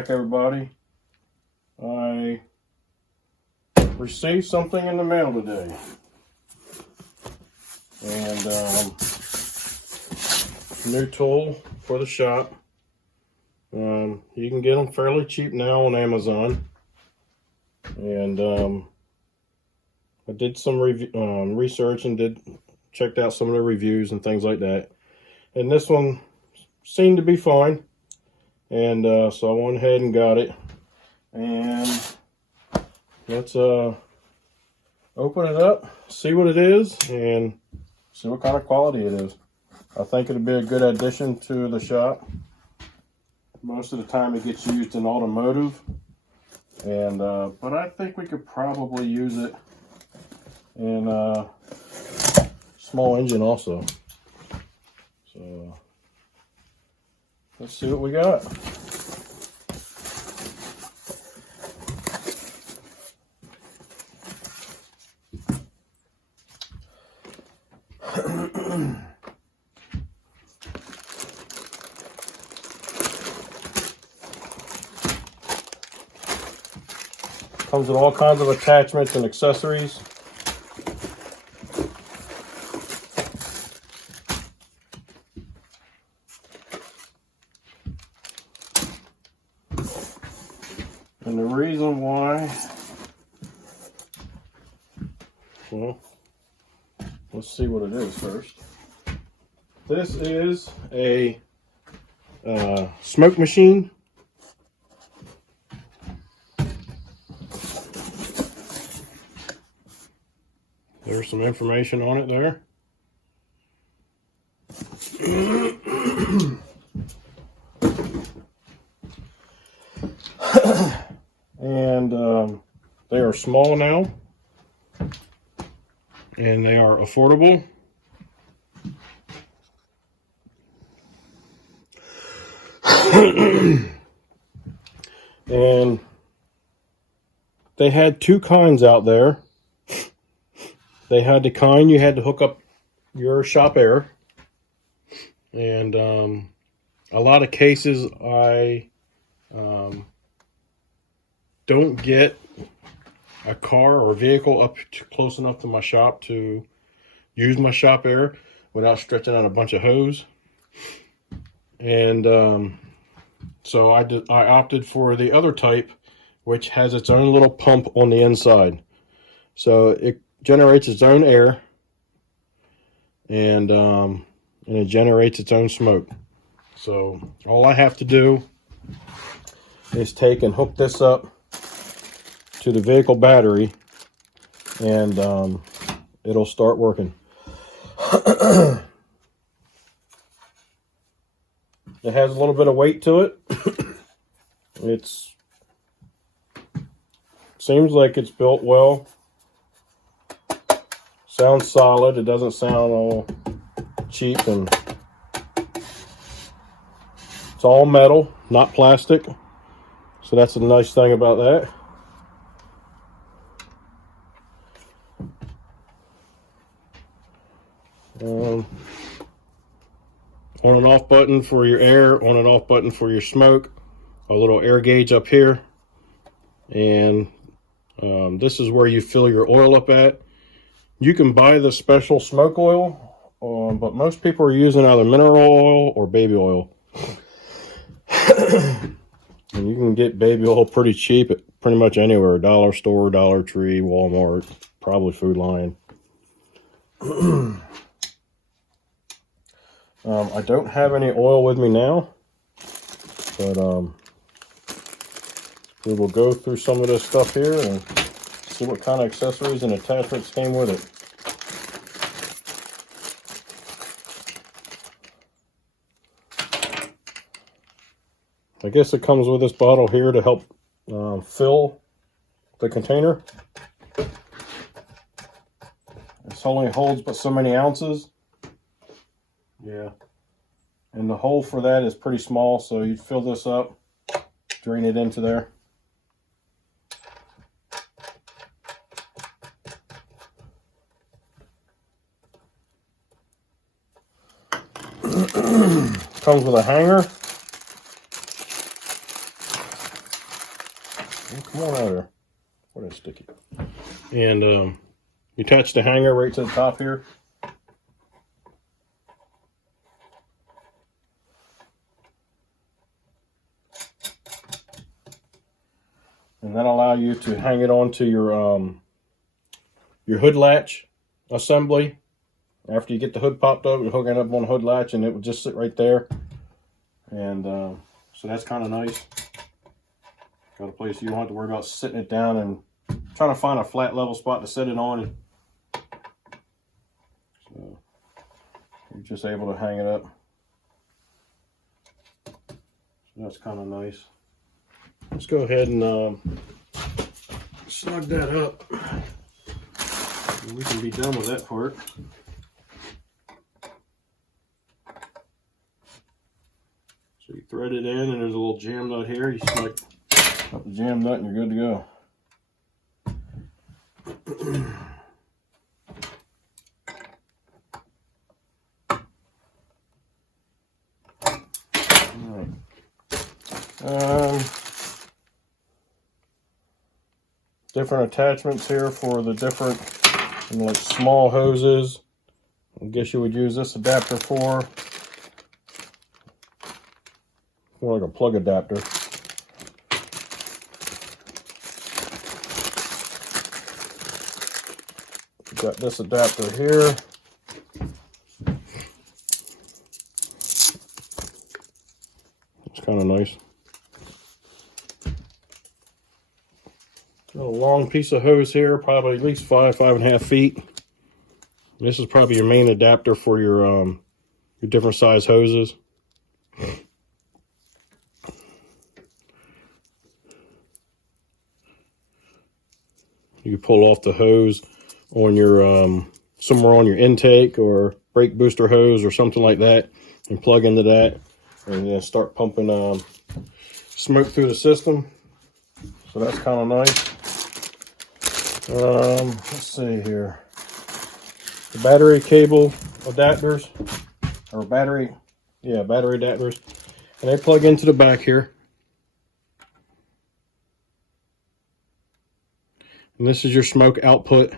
back, everybody. I received something in the mail today. And new tool for the shop. You can get them fairly cheap now on Amazon. And I did some research and checked out some of the reviews and things like that. And this one seemed to be fine. And so I went ahead and got it. And let's open it up, see what it is, and see what kind of quality it is. I think it'll be a good addition to the shop. Most of the time it gets used in automotive, and but I think we could probably use it in small engine also. So let's see what we got. Comes with all kinds of attachments and accessories. And the reason why, well, let's see what it is first. This is a smoke machine. There's some information on it there. And they are small now. And they are affordable. And they had two kinds out there. They had the kind you had to hook up your shop air. And a lot of cases I don't get a car or vehicle up close enough to my shop to use my shop air without stretching out a bunch of hose. And so I opted for the other type, which has its own little pump on the inside. So it generates its own air, and it generates its own smoke. So all I have to do is take and hook this up to the vehicle battery, and it'll start working. It has a little bit of weight to it. It's seems like it's built well. Sounds solid. It doesn't sound all cheap, and it's all metal, not plastic. So that's a nice thing about that. On and off button for your air, on and off button for your smoke, a little air gauge up here, and this is where you fill your oil up at. You can buy the special smoke oil, but most people are using either mineral oil or baby oil. And you can get baby oil pretty cheap at pretty much anywhere. Dollar store, Dollar Tree, Walmart, probably Food Lion. I don't have any oil with me now, but we will go through some of this stuff here and see what kind of accessories and attachments came with it. I guess it comes with this bottle here to help fill the container. This only holds but so many ounces. Yeah. And the hole for that is pretty small, so you'd fill this up, drain it into there. Comes with a hanger. Come on out here. What is sticky? And you attach the hanger right to the top here. And that'll allow you to hang it onto your hood latch assembly. After you get the hood popped up, you hook it up on the hood latch and it will just sit right there. And so that's kind of nice. Got a place you don't have to worry about sitting it down and trying to find a flat level spot to set it on. So you're just able to hang it up. So that's kind of nice. Let's go ahead and snug that up. And we can be done with that part. So you thread it in, and there's a little jam nut here. You snug up the jam nut, and you're good to go. All right. Different attachments here for the different, like small hoses. I guess you would use this adapter for. More like a plug adapter. Got this adapter here. It's kind of nice. Got a long piece of hose here, probably at least 5.5 feet. This is probably your main adapter for your different size hoses. You pull off the hose on your somewhere on your intake or brake booster hose or something like that, and plug into that, and then start pumping smoke through the system. So that's kind of nice. Let's see here. The battery cable adapters, or battery adapters, and they plug into the back here. And this is your smoke output.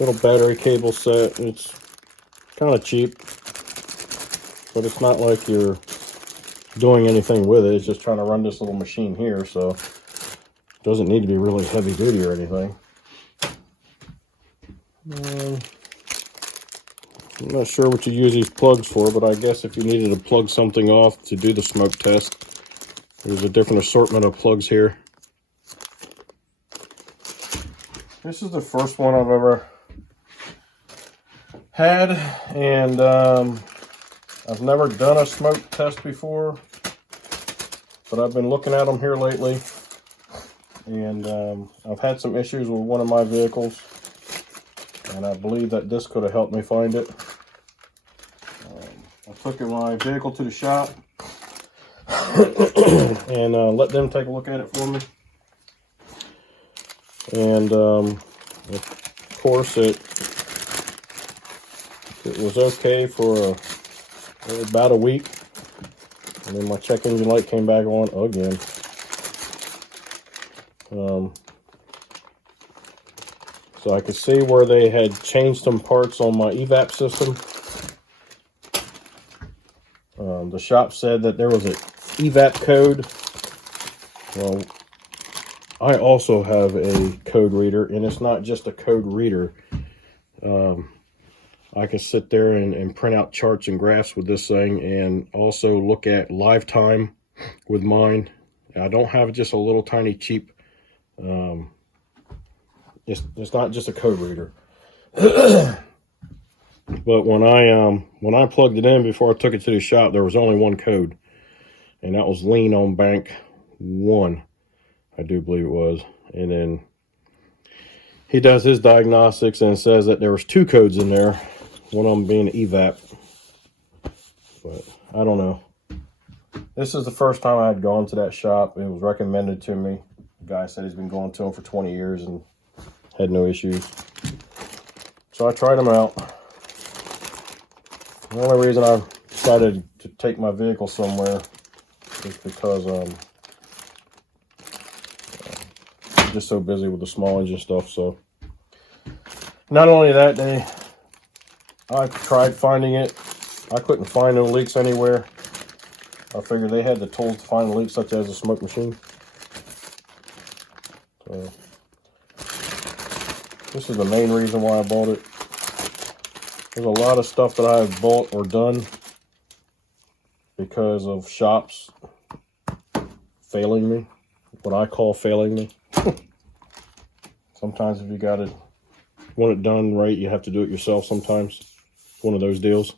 Little battery cable set. It's kind of cheap, but it's not like you're doing anything with it. It's just trying to run this little machine here, so it doesn't need to be really heavy duty or anything. I'm not sure what you use these plugs for, but I guess if you needed to plug something off to do the smoke test, there's a different assortment of plugs here. This is the first one I've ever had, and I've never done a smoke test before, but I've been looking at them here lately, and I've had some issues with one of my vehicles, and I believe that this could have helped me find it. I took my vehicle to the shop and let them take a look at it for me, and of course it was okay for about a week, and then my check engine light came back on again. So I could see where they had changed some parts on my evap system. The shop said that there was an evap code. Well, I also have a code reader, and it's not just a code reader. I can sit there and print out charts and graphs with this thing, and also look at live time with mine. I don't have just a little tiny cheap, it's not just a code reader. But when I plugged it in before I took it to the shop, there was only one code, and that was lean on bank 1, I do believe it was. And then he does his diagnostics and says that there was 2 codes in there, one of them being evap. But I don't know. This is the first time I had gone to that shop. It was recommended to me. The guy said he's been going to them for 20 years and had no issues. So I tried them out. The only reason I decided to take my vehicle somewhere is because I'm just so busy with the small engine stuff. So not only that, I tried finding it. I couldn't find no leaks anywhere. I figured they had the tools to find leaks, such as a smoke machine. So this is the main reason why I bought it. There's a lot of stuff that I've bought or done because of shops failing me. What I call failing me. Sometimes if you want it done right, you have to do it yourself sometimes. It's one of those deals.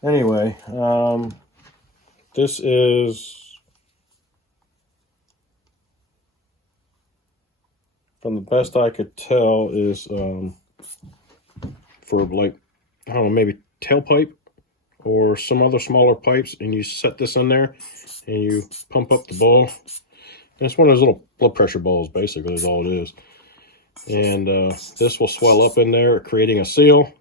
Anyway, this is, from the best I could tell, is for, like, I don't know, maybe tailpipe or some other smaller pipes, and you set this in there and you pump up the ball. And it's one of those little blood pressure balls, basically, is all it is. And this will swell up in there, creating a seal.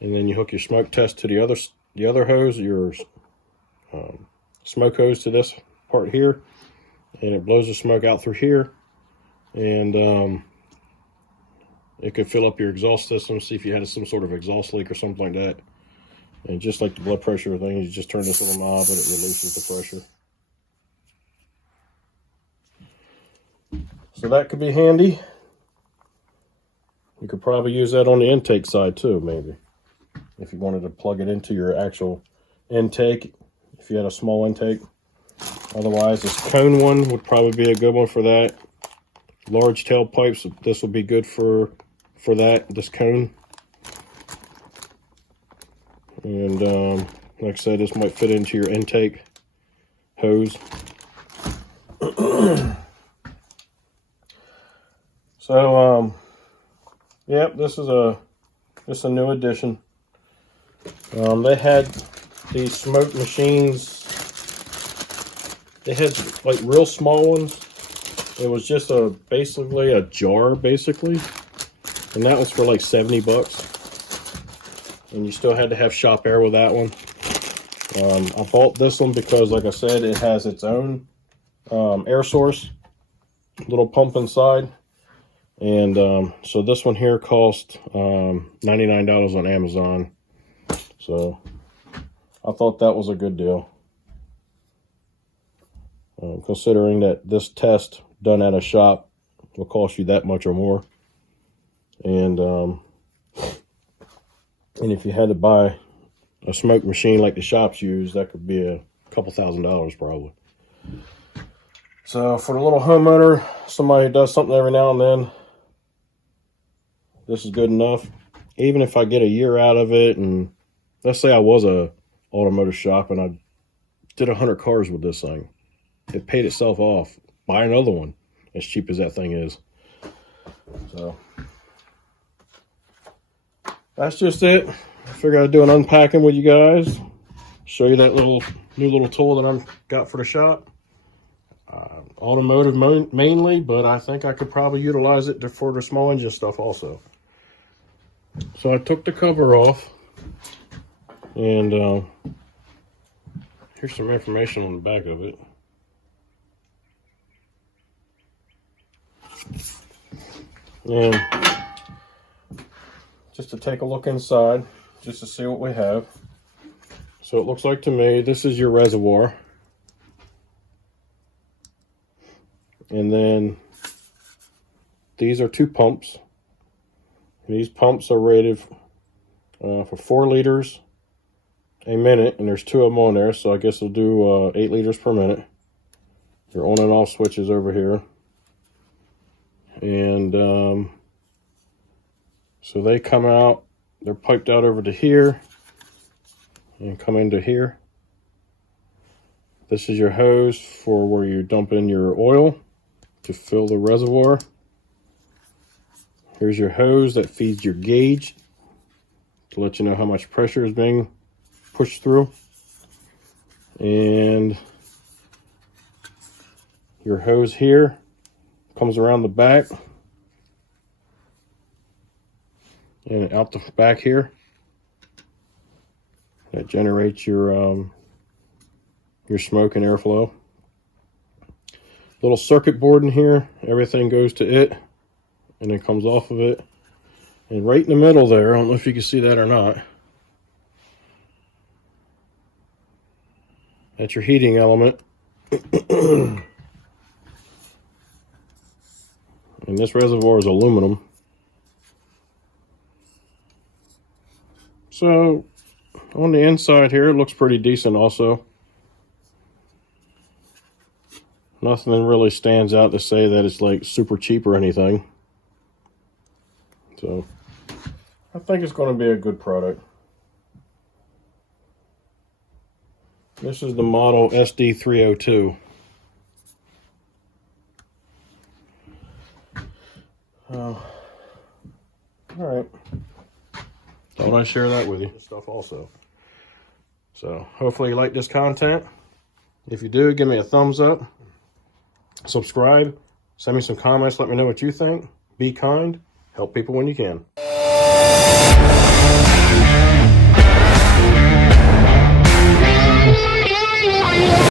And then you hook your smoke test to the other hose, your smoke hose to this part here, and it blows the smoke out through here. And it could fill up your exhaust system, see if you had some sort of exhaust leak or something like that. And just like the blood pressure thing, you just turn this little knob and it releases the pressure. So that could be handy. You could probably use that on the intake side too, maybe. If you wanted to plug it into your actual intake, if you had a small intake. Otherwise, this cone one would probably be a good one for that. Large tailpipes, this will be good for that, this cone. And like I said, this might fit into your intake hose. So, yep, this is a new addition. They had these smoke machines. They had like real small ones. It was just basically a jar, basically, and that was for like 70 bucks. And you still had to have shop air with that one. I bought this one because, like I said, it has its own air source, little pump inside. And so this one here cost $99 on Amazon. So I thought that was a good deal. Considering that this test done at a shop will cost you that much or more. And if you had to buy a smoke machine like the shops use, that could be a couple $1,000s probably. So for the little homeowner, somebody who does something every now and then, this is good enough. Even if I get a year out of it, and let's say I was a automotive shop and I did 100 cars with this thing, it paid itself off. Buy another one, as cheap as that thing is. So that's just it. I figured I'd do an unpacking with you guys, show you that new little tool that I've got for the shop. Automotive mainly, but I think I could probably utilize it for the small engine stuff also. So I took the cover off, and here's some information on the back of it. And just to take a look inside, just to see what we have. So it looks like to me, this is your reservoir. And then these are two pumps. And these pumps are rated for 4 liters a minute, and there's 2 of them on there, so I guess they'll do 8 liters per minute. Your on and off switches over here. And so they come out, they're piped out over to here and come into here. This is your hose for where you dump in your oil to fill the reservoir. Here's your hose that feeds your gauge to let you know how much pressure is being pushed through. And your hose here comes around the back and out the back here. That generates your smoke and airflow. Little circuit board in here, everything goes to it and it comes off of it. And right in the middle there, I don't know if you can see that or not, that's your heating element. And this reservoir is aluminum. So on the inside here, it looks pretty decent also. Nothing really stands out to say that it's like super cheap or anything. So I think it's going to be a good product. This is the model SD302. Alright. Thought I'd share that with you. Stuff also. So hopefully you like this content. If you do, give me a thumbs up. Subscribe. Send me some comments. Let me know what you think. Be kind. Help people when you can.